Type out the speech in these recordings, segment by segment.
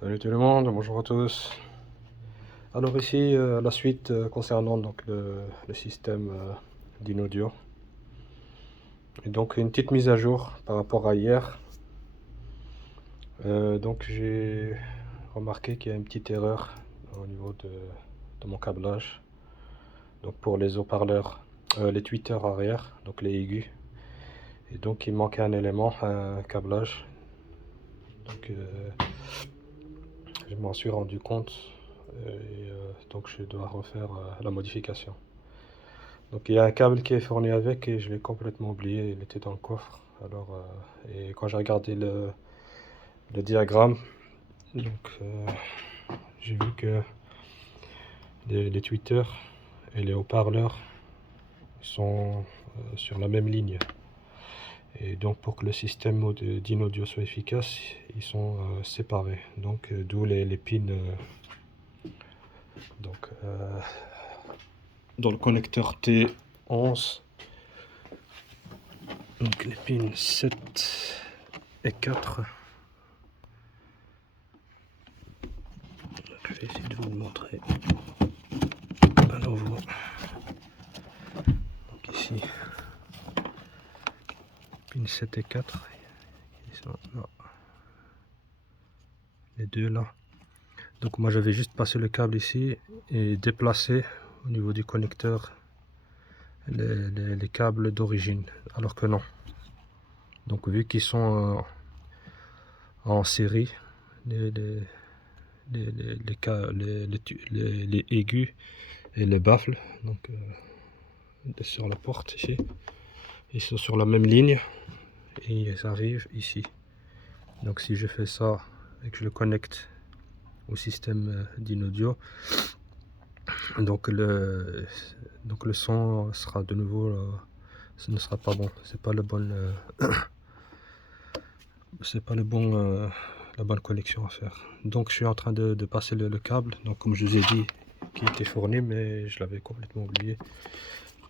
Salut tout le monde, bonjour à tous. Alors ici la suite concernant donc le système d'Inaudio. Et donc une petite mise à jour par rapport à hier. Donc j'ai remarqué qu'il y a une petite erreur au niveau de mon câblage. Donc pour les haut-parleurs, les tweeters arrière, donc les aigus. Et donc il manquait un élément, un câblage. Donc je m'en suis rendu compte. Donc je dois refaire la modification. Donc il y a un câble qui est fourni avec et je l'ai complètement oublié, il était dans le coffre. Alors, et quand j'ai regardé le diagramme, donc j'ai vu que les tweeters et les haut-parleurs sont sur la même ligne. Et donc pour que le système d'in-audio soit efficace, ils sont séparés. Donc d'où les pins donc, dans le connecteur T11. Donc les pins 7 et 4. Je vais essayer de vous le montrer à nouveau. Donc ici, pins 7 et 4. Ils sont là. Les deux là. Donc moi j'avais juste passé le câble ici et déplacé au niveau du connecteur les câbles d'origine. Alors que non. Donc vu qu'ils sont en série, les aigus et les baffles, donc sur la porte ici, ils sont sur la même ligne et ils arrivent ici. Donc si je fais ça et que je le connecte au système d'in-audio, donc le son sera de nouveau ce ne sera pas bon, c'est pas le bon c'est pas le bon la bonne connexion à faire. Donc je suis en train de passer le câble, donc comme je vous ai dit, qui était fourni mais je l'avais complètement oublié,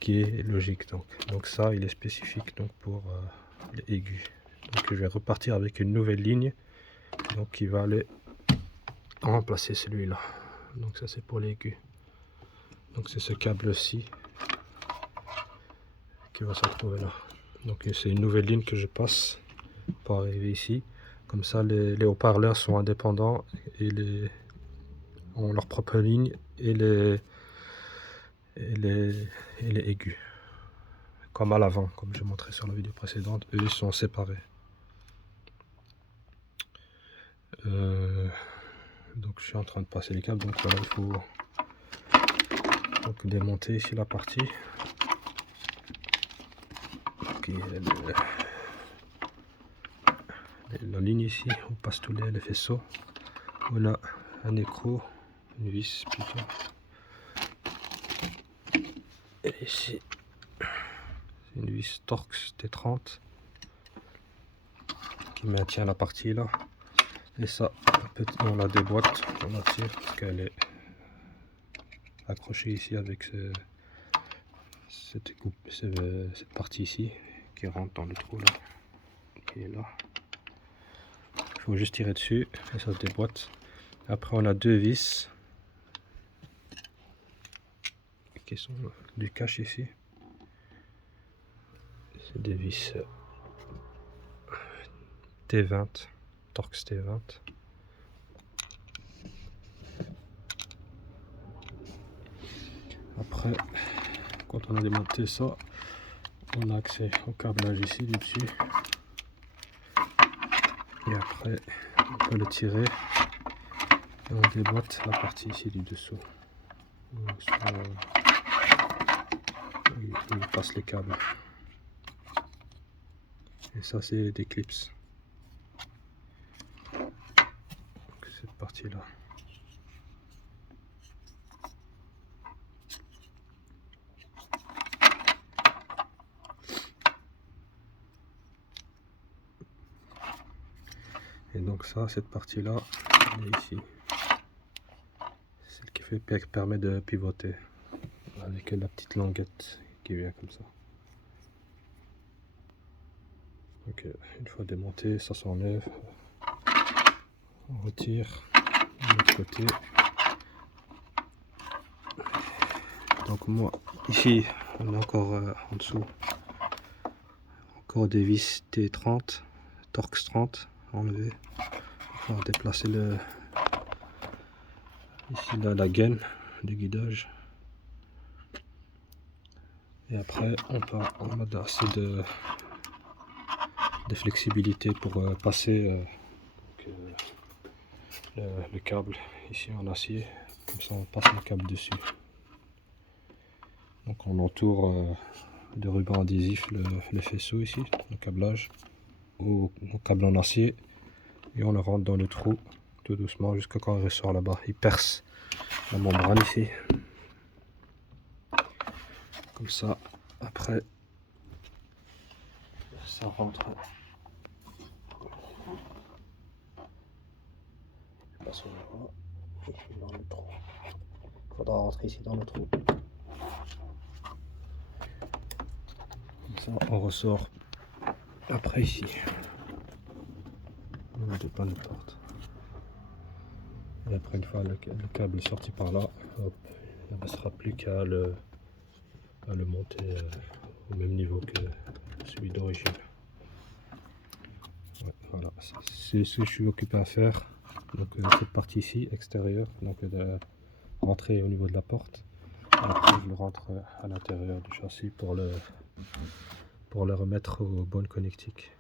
qui est logique. Donc ça il est spécifique donc pour les aigus. Donc je vais repartir avec une nouvelle ligne, donc qui va aller remplacer celui-là. Donc ça c'est pour l'aigu. Donc c'est ce câble-ci qui va se retrouver là. Donc c'est une nouvelle ligne que je passe pour arriver ici. Comme ça les haut-parleurs sont indépendants et ont leur propre ligne et les aigus. Comme à l'avant, comme j'ai montré sur la vidéo précédente, eux ils sont séparés. Donc je suis en train de passer les câbles, donc voilà, il faut donc démonter ici la partie. Okay, la ligne ici, on passe tous les faisceaux. On a un écrou, une vis plutôt. Et ici, c'est une vis Torx T30 qui maintient la partie là. Et ça, on la déboîte, on la tire parce qu'elle est accrochée ici avec cette partie ici qui rentre dans le trou là, qui est là. Il faut juste tirer dessus et ça se déboîte. Après on a deux vis qui sont du cache ici. C'est des vis T20, Torx T20. Après, quand on a démonté ça, on a accès au câblage ici du dessus. Et après, on peut le tirer et on déboîte la partie ici du dessous. Il passe les câbles. Et ça, c'est des clips. Donc, cette partie-là. Et donc ça, cette partie-là, elle est ici. Celle qui permet de pivoter avec la petite languette qui vient comme ça. Donc une fois démonté, ça s'enlève, on retire. côté. Donc moi, ici, on a encore en dessous, encore des vis T30, Torx 30 enlevé. On va déplacer ici la gaine du guidage. Et après, on part en mode assez de flexibilité pour passer le câble ici en acier. Comme ça, on passe le câble dessus. Donc on entoure de ruban adhésif le faisceau ici, le câblage, au câble en acier, et on le rentre dans le trou tout doucement jusqu'à quand il ressort là-bas. Il perce la membrane ici. Comme ça, après, ça rentre. Je passe au là, je suis dans le trou. Il faudra rentrer ici dans le trou. Comme ça, on ressort après ici. On ne pas de porte. Et après, une fois le câble est sorti par là, hop, il ne restera plus qu'à le monter au même niveau que celui d'origine. Ouais, voilà, c'est ce que je suis occupé à faire. Donc cette partie ici, extérieure, donc de rentrer au niveau de la porte. Et après, je le rentre à l'intérieur du châssis pour le remettre aux bonnes connectiques.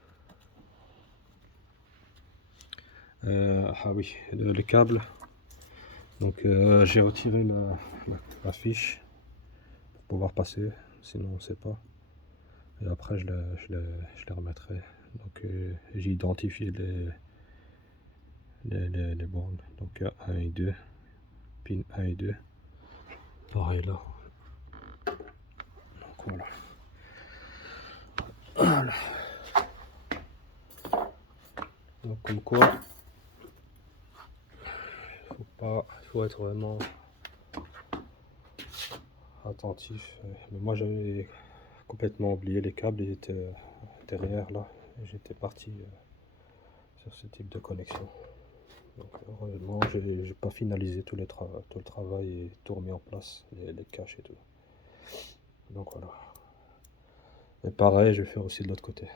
Ah oui, le câble. Donc j'ai retiré la fiche pour pouvoir passer, sinon on ne sait pas. Et après je les remettrai. Donc j'ai identifié les bornes. Donc 1 et 2, pin 1 et 2. Pareil là. Donc voilà. Voilà. Donc comme quoi, il faut être vraiment attentif. Mais moi j'avais complètement oublié les câbles, ils étaient derrière là. J'étais parti sur ce type de connexion. Donc heureusement j'ai pas finalisé tout le travail et tout remis en place, les caches et tout. Donc voilà. Et pareil, je vais faire aussi de l'autre côté.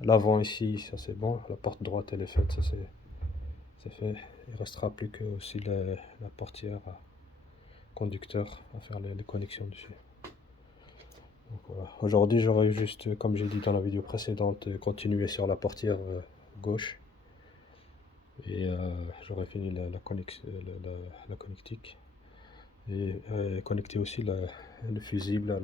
L'avant ici, ça c'est bon. La porte droite elle est faite, ça c'est fait. Il restera plus que aussi la portière conducteur à faire les connexions dessus. Donc voilà. Aujourd'hui j'aurais juste, comme j'ai dit dans la vidéo précédente, continué sur la portière gauche. Et j'aurais fini la connectique. Et connecter aussi le fusible à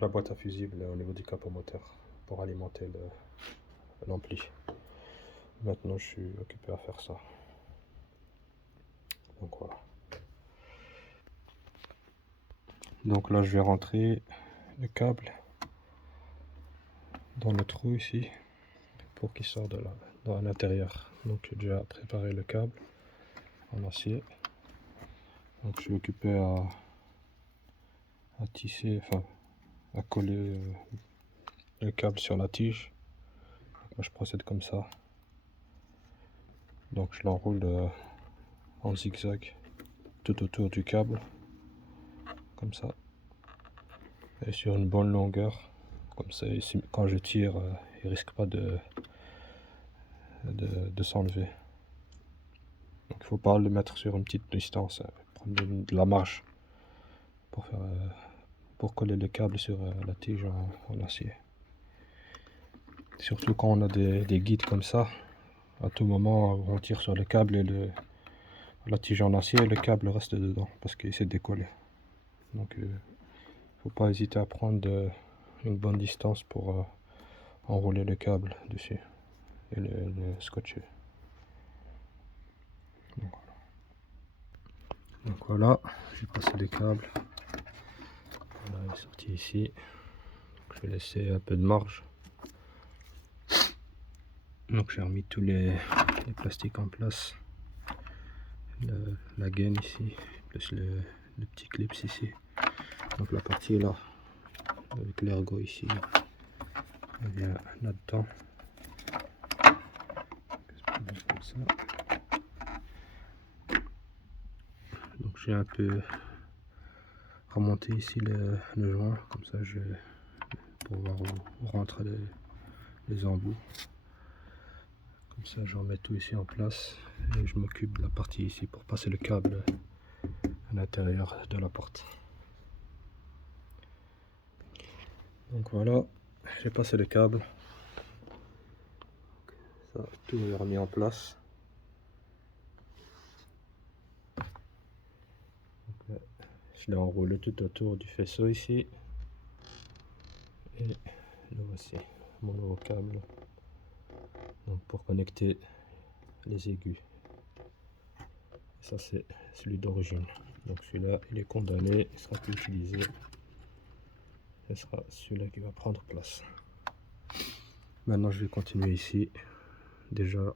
la boîte à fusible au niveau du capot moteur pour alimenter l'ampli. Maintenant je suis occupé à faire ça. Donc voilà. Donc là je vais rentrer le câble dans le trou ici pour qu'il sorte dans l'intérieur. Donc j'ai déjà préparé le câble en acier. Donc je suis occupé à tisser, enfin à coller le câble sur la tige. Moi je procède comme ça. Donc je l'enroule en zigzag tout autour du câble, comme ça, et sur une bonne longueur, comme ça ici, quand je tire, il risque pas de s'enlever. Donc il faut pas le mettre sur une petite distance, prendre de la marge pour coller le câble sur la tige en acier. Surtout quand on a des guides comme ça, à tout moment on tire sur le câble et la tige en acier, le câble reste dedans parce qu'il s'est décollé. Donc faut pas hésiter à prendre une bonne distance pour enrouler le câble dessus et le scotcher. Donc voilà, j'ai passé les câbles. Voilà, il est sorti ici. Donc, je vais laisser un peu de marge. Donc j'ai remis tous les plastiques en place. La gaine ici, plus le petit clips ici. Donc la partie là, avec l'ergot ici, elle vient là-dedans. Comme ça. j'ai un peu remonté ici le joint, comme ça je vais pouvoir où rentrent les embouts. Comme ça je remets tout ici en place et je m'occupe de la partie ici pour passer le câble à l'intérieur de la porte. Donc voilà, j'ai passé le câble, ça, tout est remis en place. Donc, je l'ai enroulé tout autour du faisceau ici et le voici, mon nouveau câble, donc pour connecter les aigus. Ça c'est celui d'origine, donc celui-là il est condamné, il sera plus utilisé. Ce sera celui-là qui va prendre place. Maintenant je vais continuer ici, déjà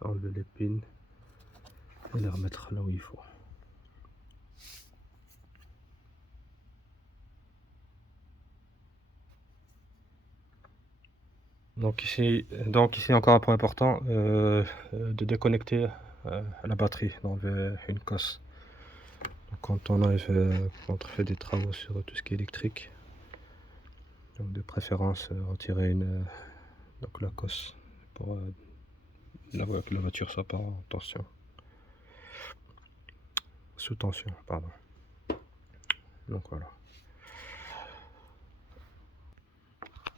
enlever les pins et les remettre là où il faut. Donc ici encore un point important, de déconnecter la batterie, d'enlever une cosse. Donc quand on fait des travaux sur tout ce qui est électrique, donc de préférence retirer donc la cosse pour que la voiture soit pas en tension, sous tension, pardon. Donc voilà.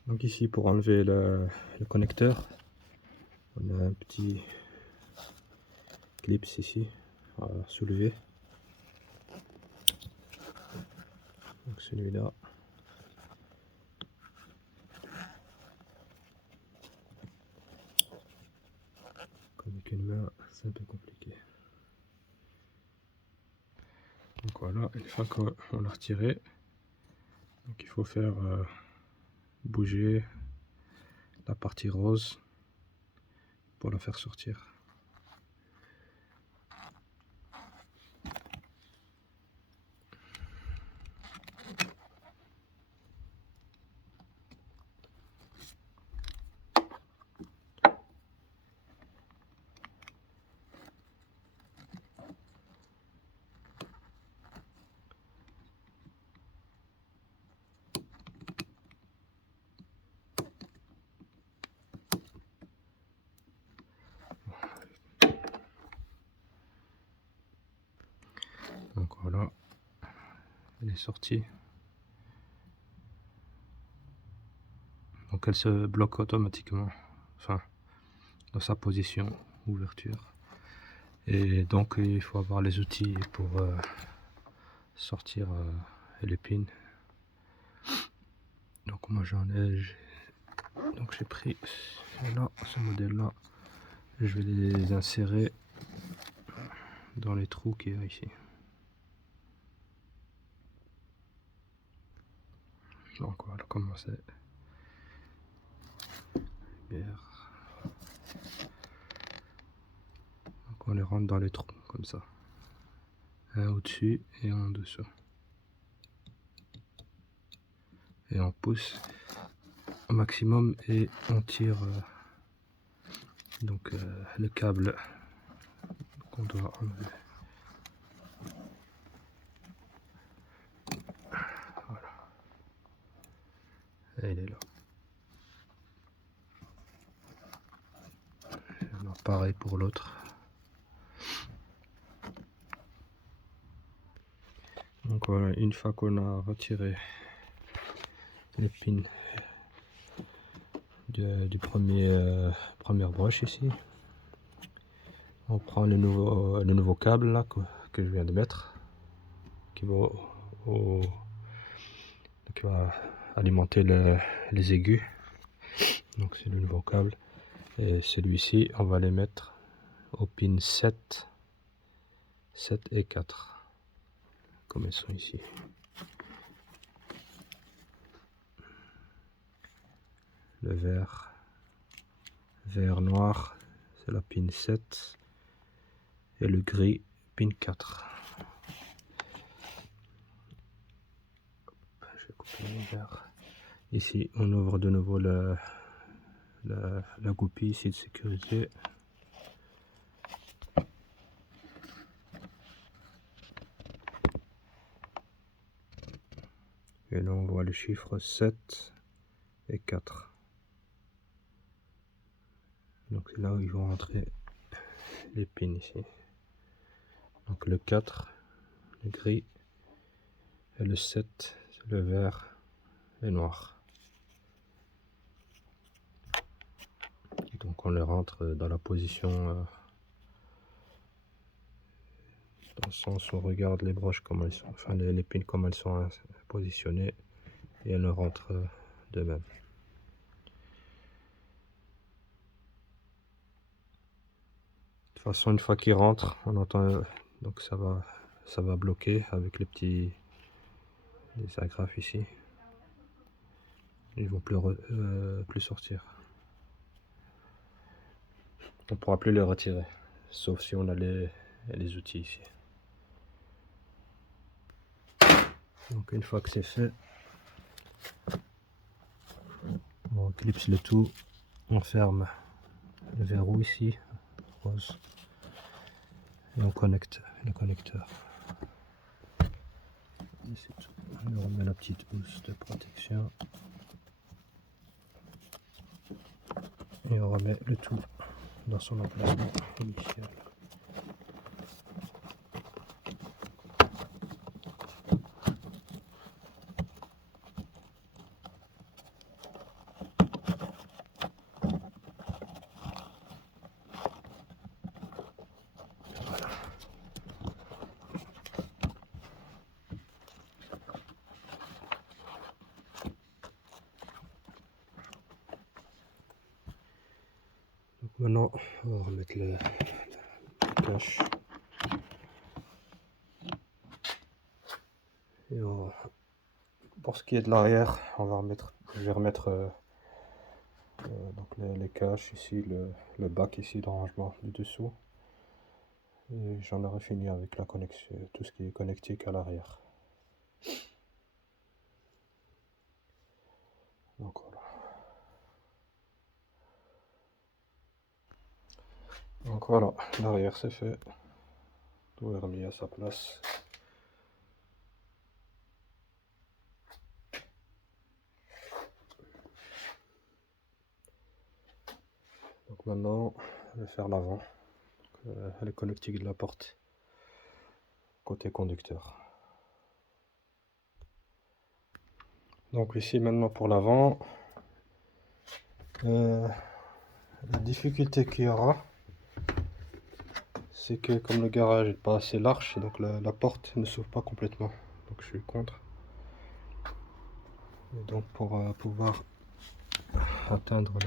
Donc ici pour enlever le connecteur, on a un petit clips ici à soulever. Donc celui-là. Avec une main, c'est un peu compliqué. Donc voilà, une fois qu'on l'a retiré, donc il faut faire bouger la partie rose pour la faire sortir. Donc voilà, elle est sortie. Donc elle se bloque automatiquement, enfin dans sa position ouverture. Et donc il faut avoir les outils pour sortir les pins. Donc moi donc j'ai pris là, ce modèle là, je vais les insérer dans les trous qu'il y a ici. Donc on va commencer. Donc on les rentre dans les trous comme ça, un au-dessus et un en dessous, et on pousse au maximum et on tire donc le câble qu'on doit enlever. Voilà, et il est là. Alors pareil pour l'autre. Donc voilà, une fois qu'on a retiré les pins du première broche ici, on prend le nouveau câble là que je viens de mettre, qui va alimenter les aigus. Donc c'est le nouveau câble, et celui-ci on va les mettre au pin 7 et 4 comme elles sont ici. Le vert noir c'est la pin 7 et le gris pin 4. Je vais couper le vert. Ici on ouvre de nouveau la goupille ici de sécurité. Et là on voit les chiffres 7 et 4. Donc c'est là où ils vont rentrer les pins ici. Donc le 4, le gris, et le 7, c'est le vert et noir. Et donc on les rentre dans la position, dans le sens où on regarde les broches comment elles sont, enfin les pins comment elles sont positionnées, et elles rentrent de même. De toute façon, une fois qu'ils rentrent, on entend, donc ça va bloquer avec les petits agrafes ici. Ils vont plus sortir. On pourra plus les retirer, sauf si on a les outils ici. Donc une fois que c'est fait, on clipse le tout, on ferme le verrou ici, rose, et on connecte le connecteur. Et c'est tout. On remet la petite housse de protection et on remet le tout dans son emplacement initial. Donc maintenant, on va remettre le cache. Et pour ce qui est de l'arrière, je vais remettre donc les caches ici, le bac ici de rangement du dessous. Et j'en aurai fini avec la connexion, tout ce qui est connectique à l'arrière. Donc voilà. Donc voilà, l'arrière c'est fait. Tout est remis à sa place. Donc maintenant, je vais faire l'avant, le connectique de la porte, côté conducteur. Donc ici maintenant pour l'avant, la difficulté qu'il y aura, c'est que comme le garage n'est pas assez large, donc la porte ne s'ouvre pas complètement. Donc je suis contre. Et donc pour pouvoir atteindre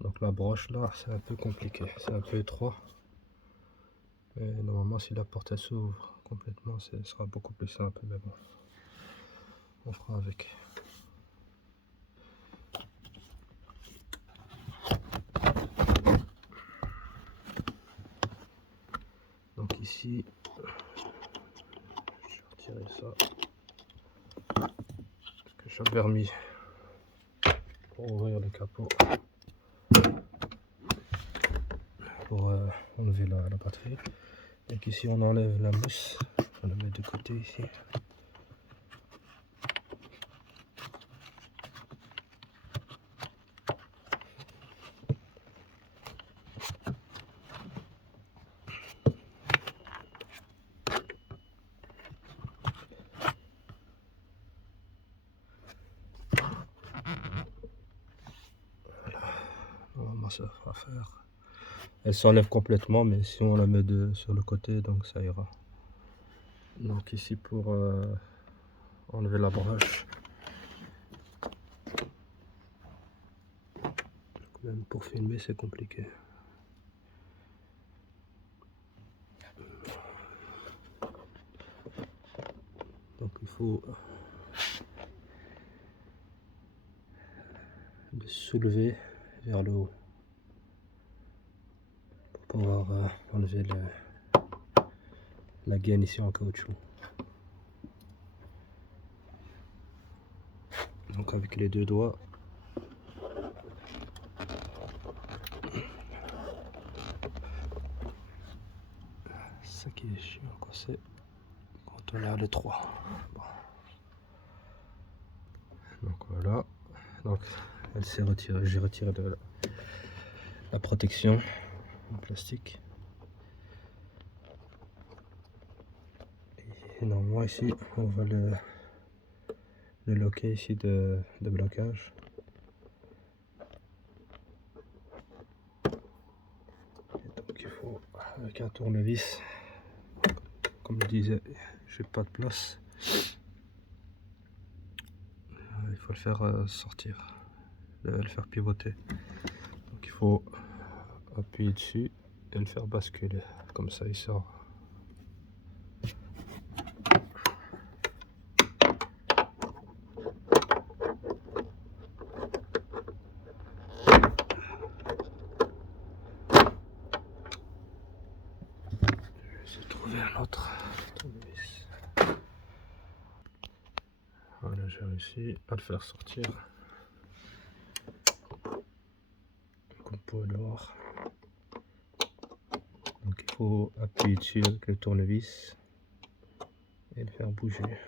donc la broche là, c'est un peu compliqué, c'est un peu étroit. Et normalement si la porte s'ouvre complètement, ce sera beaucoup plus simple, mais bon, on fera avec. Donc ici, je vais retirer ça, parce que j'avais remis pour ouvrir le capot, pour enlever la batterie. Donc ici on enlève la mousse, on la met de côté ici. Normalement ça fera faire. Elle s'enlève complètement, mais si on la met sur le côté, donc ça ira. Donc ici pour enlever la broche, même pour filmer c'est compliqué. Donc il faut le soulever vers le haut pour pouvoir enlever la gaine ici en caoutchouc. Donc avec les deux doigts, ça qui est chiant, quoi, c'est quand on est à l'E3. Bon. Donc voilà. Donc elle s'est retirée. J'ai retiré de la protection en plastique. Et normalement ici on va le loquet ici de blocage. Et donc il faut avec un tournevis. Comme je disais, j'ai pas de place. Il faut le faire sortir, le faire pivoter. Donc il faut appuyer dessus et le faire basculer. Comme ça il sort. Je vais trouver un autre tournevis. Voilà, j'ai réussi à le faire sortir. Comme pour le voir. Donc il faut appuyer dessus avec le tournevis et le faire bouger.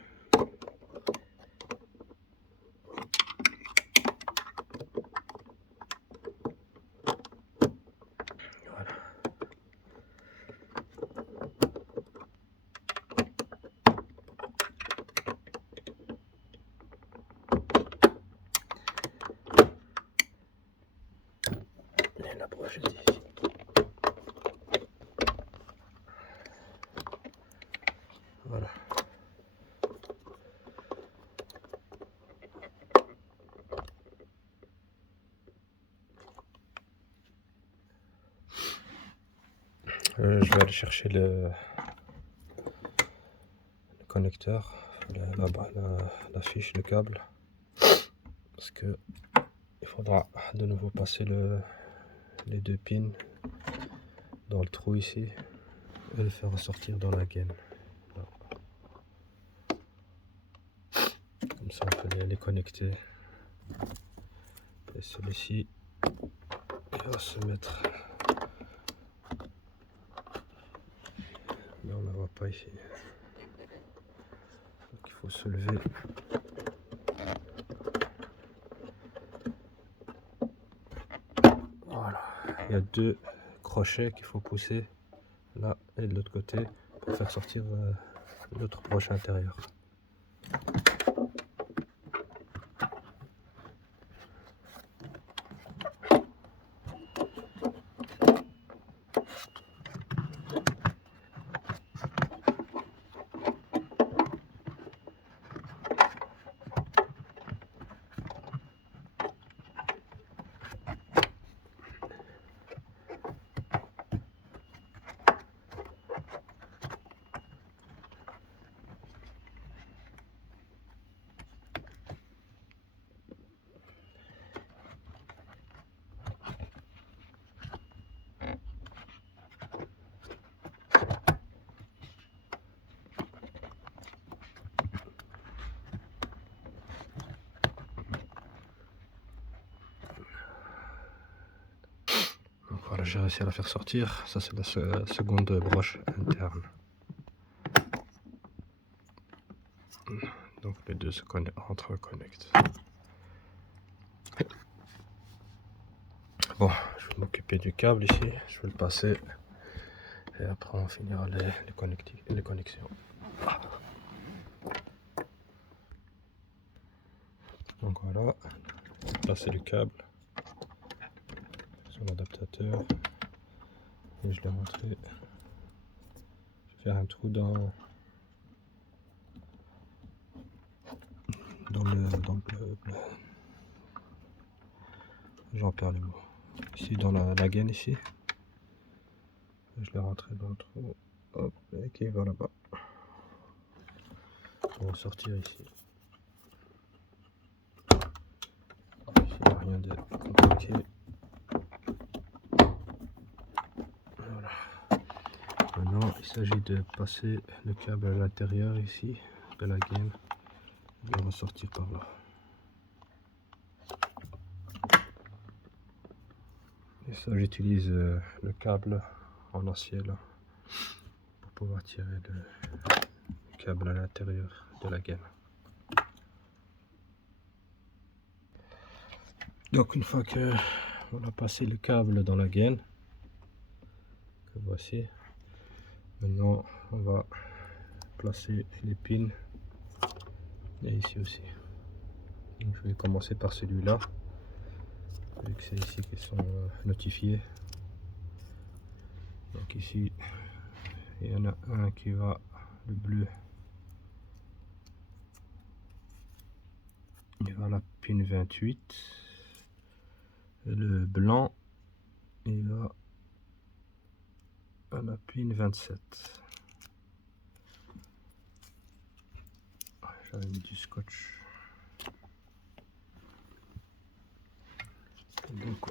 Voilà. Et la broche est ici. Voilà. Je vais aller chercher le connecteur, la fiche, le câble, parce que il faudra de nouveau passer les deux pins dans le trou ici et le faire ressortir dans la gaine. Comme ça on peut les connecter. Et celui-ci il va se mettre, mais on ne la voit pas ici. Donc il faut se lever. Voilà, il y a deux crochets qu'il faut pousser là et de l'autre côté pour faire sortir l'autre broche intérieure. Voilà, j'ai réussi à la faire sortir. Ça, c'est la seconde broche interne. Donc les deux se entreconnectent. Bon, je vais m'occuper du câble ici. Je vais le passer. Et après, on finira les connexions. Donc voilà. Là, c'est le câble sur l'adaptateur. Et je l'ai montré. Je vais faire un trou dans j'en perds les mots. Ici dans la gaine ici. Je l'ai rentré dans le trou. Hop, et qui va là-bas. On va sortir ici. Ici, il n'y a rien de compliqué. Voilà. Maintenant, il s'agit de passer le câble à l'intérieur ici de la gaine. Il va ressortir par là. Et ça, j'utilise le câble en acier là pour pouvoir tirer le câble à l'intérieur de la gaine. Donc une fois que on a passé le câble dans la gaine, que voici, maintenant on va placer les pins, et ici aussi. Donc, je vais commencer par celui-là, vu que c'est ici qu'ils sont notifiés. Donc ici il y en a un qui va, le bleu, il va à la pin 28, et le blanc il va à la pin 27. J'avais mis du scotch. Donc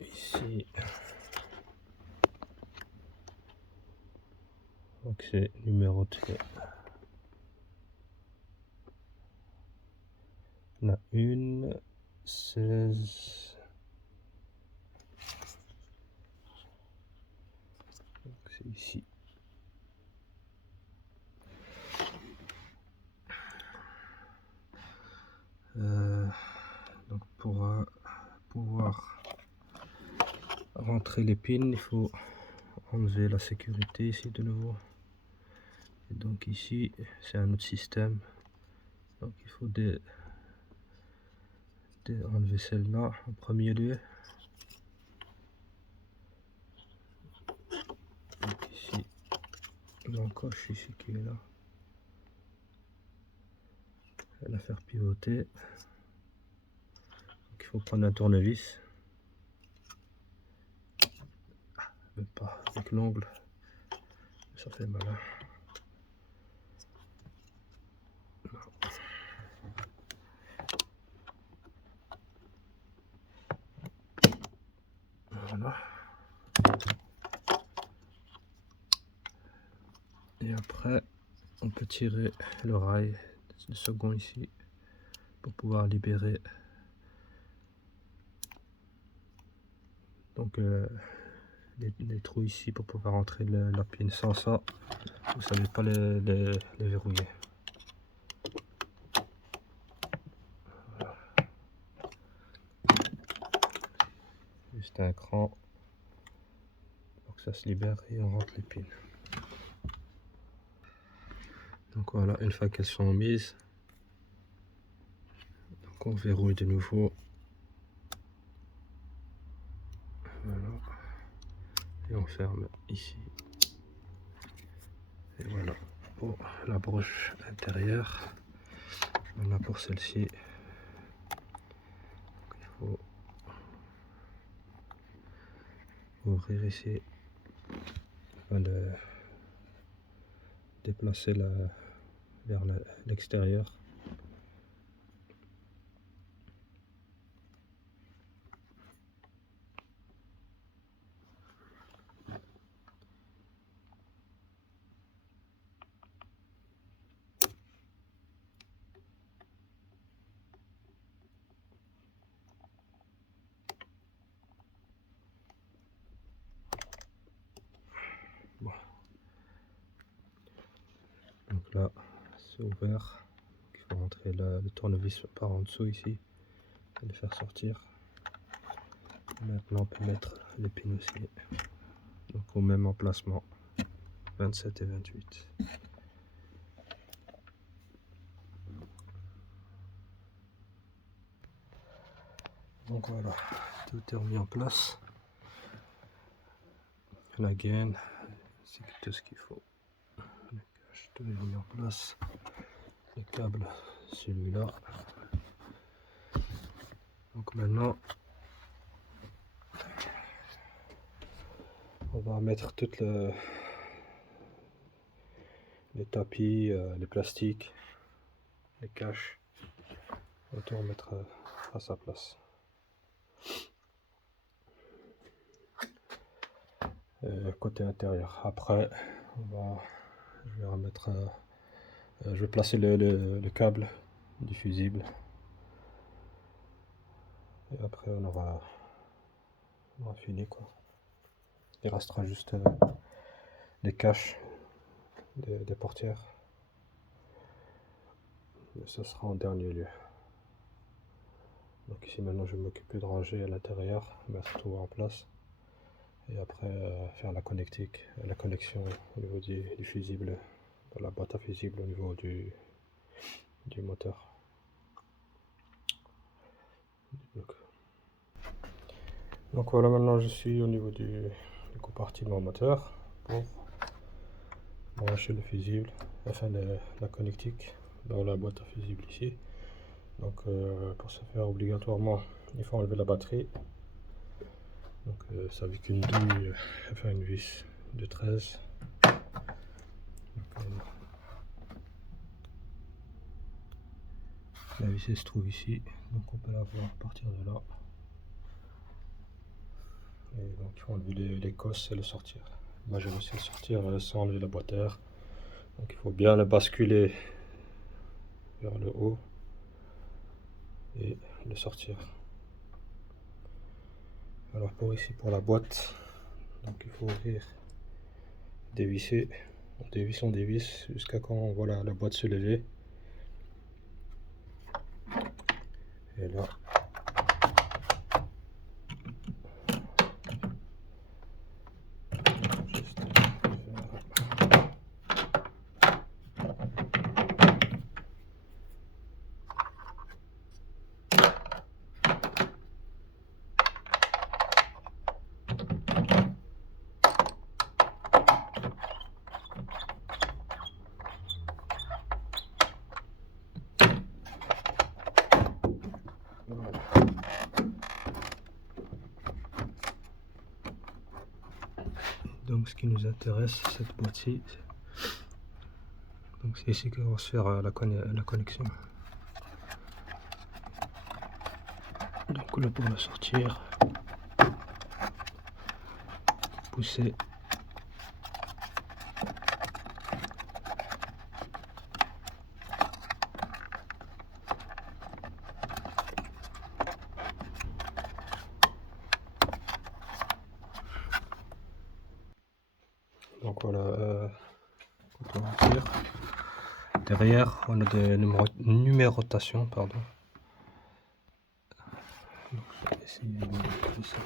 ici, donc c'est numéroté. On a une 16. Donc c'est ici. Donc pour pouvoir rentrer les pins, il faut enlever la sécurité ici de nouveau. Et donc ici, c'est un autre système. Donc il faut enlever celle-là en premier lieu. Donc ici, l'encoche ici qui est là. Et la faire pivoter. Donc il faut prendre un tournevis. Même pas avec l'ongle. Ça fait mal. Hein. Voilà. Et après, on peut tirer le rail, le second ici, pour pouvoir libérer donc les trous ici pour pouvoir entrer la pin. Sans ça, vous ne savez pas les verrouiller. Voilà. Juste un cran pour que ça se libère et on rentre les pins. Donc voilà, une fois qu'elles sont mises, donc on verrouille de nouveau. Voilà. Et on ferme ici. Et voilà pour la broche intérieure. Maintenant pour celle-ci, il faut ouvrir ici, déplacer vers l'extérieur. Bon. Donc là, c'est ouvert. Il faut rentrer le tournevis par en dessous ici et le faire sortir. Maintenant, on peut mettre les pins aussi. Donc au même emplacement, 27 et 28. Donc voilà, tout est remis en place. La gaine, c'est tout ce qu'il faut. Le cache, tout est remis en place. Les câbles, celui-là. Donc maintenant, on va mettre toutes les tapis, les plastiques, les caches. On va tout remettre à sa place. Côté intérieur. Après, je vais remettre, je vais placer le câble du fusible. Et après, on aura fini quoi. Il restera juste les caches des portières. mais ça sera en dernier lieu. Donc ici maintenant je vais m'occuper de ranger à l'intérieur, mettre tout en place et après faire la connexion au niveau du fusible, de la boîte à fusible au niveau du moteur. Donc voilà, maintenant je suis au niveau du compartiment moteur pour brancher le fusible, enfin la connectique dans la boîte à fusible ici. Donc pour ce faire, obligatoirement il faut enlever la batterie. Donc ça avec une douille, enfin une vis de 13. Donc, la vis elle se trouve ici, donc on peut la voir à partir de là. Et donc il faut enlever les cosses et le sortir. Moi j'ai réussi à le sortir sans enlever la boîte à air. Donc il faut bien le basculer vers le haut et le sortir. Alors pour ici, pour la boîte, donc il faut ouvrir, dévisser, on dévisse jusqu'à quand on voit la boîte se lever. Et là, juste voilà. Donc ce qui nous intéresse, c'est cette boîte-ci. Donc c'est ici qu'on va se faire la connexion. Donc là pour la sortir, pousser. Donc voilà, quand on retire, derrière on a des numérotations, pardon. Donc, je vais essayer de voir ça.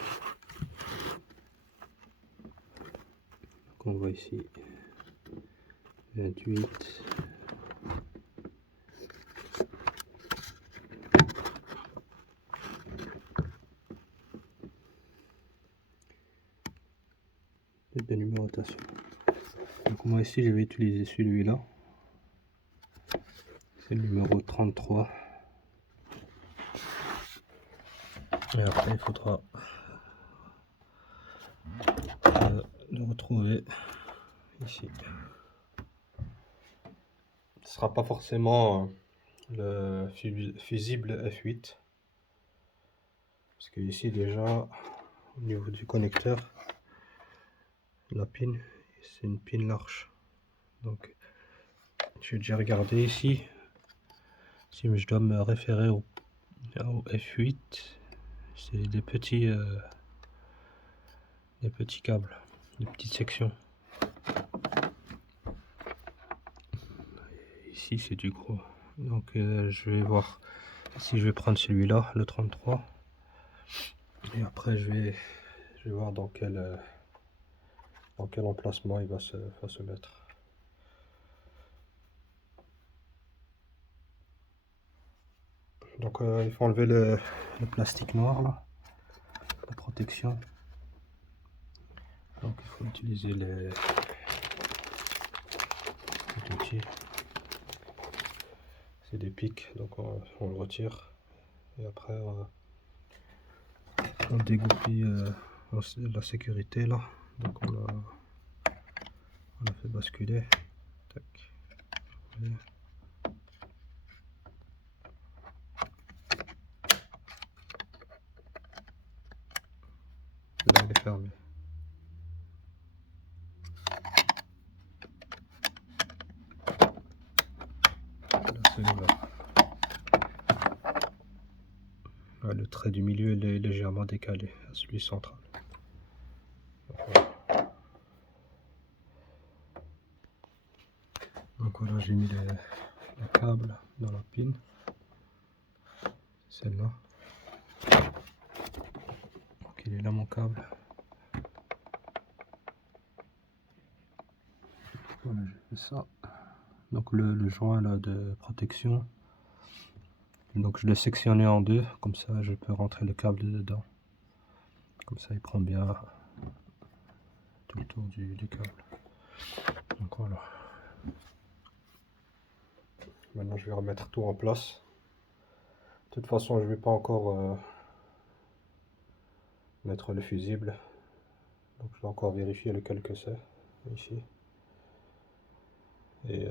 Donc on voit ici 28. De numérotation. Donc moi ici je vais utiliser celui-là. C'est le numéro 33. Et après il faudra le retrouver ici. Ce sera pas forcément le fusible F8. Parce que ici déjà au niveau du connecteur, la pin, c'est une pin large. Donc j'ai déjà regardé ici. Si je dois me référer au F8, c'est des petits câbles, des petites sections. Ici c'est du gros. Donc je vais voir si je vais prendre celui-là, le 33. Et après je vais voir dans quel emplacement il va se mettre. Donc il faut enlever le plastique noir là, la protection. Donc il faut utiliser les outils. C'est des pics, donc on le retire. Et après on dégoupille la sécurité là. Donc on a fait basculer. Tac. Et là il est fermé. Là c'est ouvert. Là, le trait du milieu il est légèrement décalé à celui central. Donc voilà, j'ai mis le câble dans la pin, celle-là. Donc il est là mon câble. Voilà, j'ai fait ça. Donc le joint là de protection. Donc je l'ai sectionné en deux, comme ça je peux rentrer le câble dedans. Comme ça il prend bien tout le tour du câble. Donc voilà. Maintenant je vais remettre tout en place. De toute façon je vais pas encore mettre le fusible. Donc je vais encore vérifier lequel que c'est ici. Et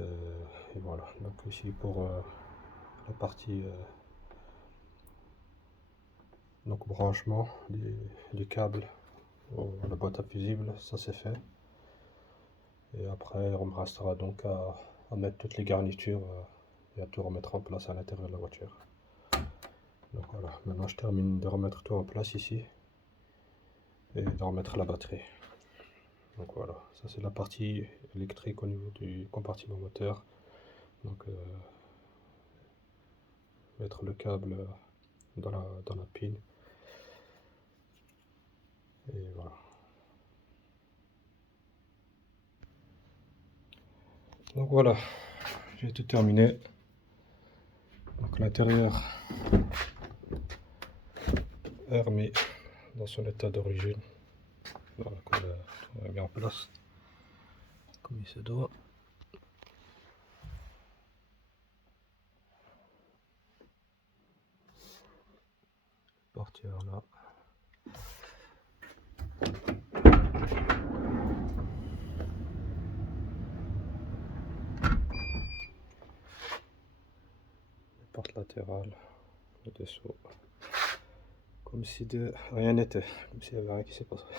voilà. Donc ici pour la partie donc branchement du câble à la boîte à fusible, ça c'est fait. Et après on me restera donc à mettre toutes les garnitures et à tout remettre en place à l'intérieur de la voiture. Donc voilà, maintenant je termine de remettre tout en place ici et de remettre la batterie. Donc voilà, ça c'est la partie électrique au niveau du compartiment moteur. Donc mettre le câble dans la pile. Et voilà. Donc voilà, j'ai tout terminé. Donc l'intérieur est remis dans son état d'origine. Voilà, on l'a mis en place comme il se doit. Partir là. Porte latérale, le dessous. Comme si de rien n'était, comme s'il n'y avait rien qui s'est produit.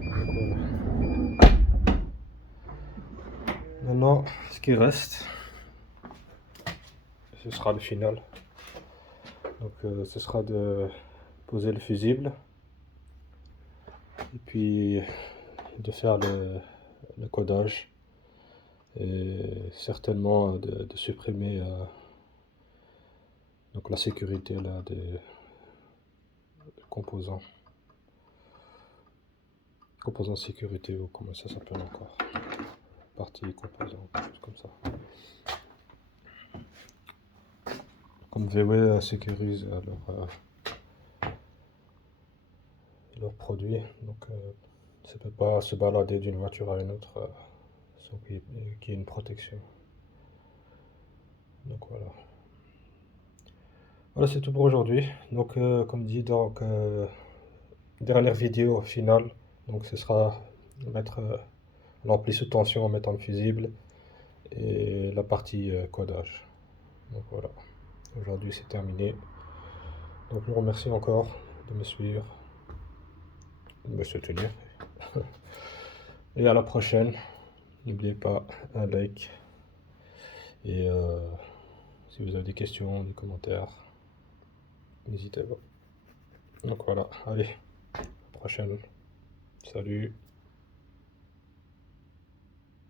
Donc voilà. Maintenant, ce qui reste, ce sera le final. Donc ce sera de poser le fusible et puis de faire le codage et certainement de supprimer donc la sécurité là des composants sécurité ou comment ça s'appelle encore, partie composants, quelque chose comme ça. Comme VW sécurise leurs produits, donc ça ne peut pas se balader d'une voiture à une autre sans qu'il y ait une protection. Donc voilà. Voilà, c'est tout pour aujourd'hui. Donc comme dit, donc dernière vidéo finale. Donc ce sera mettre l'ampli sous tension en mettant le fusible et la partie codage. Donc voilà. Aujourd'hui c'est terminé. Donc je vous remercie encore de me suivre, de me soutenir. Et à la prochaine. N'oubliez pas un like. Et si vous avez des questions, des commentaires, n'hésitez pas. Donc voilà, allez, à la prochaine. Salut.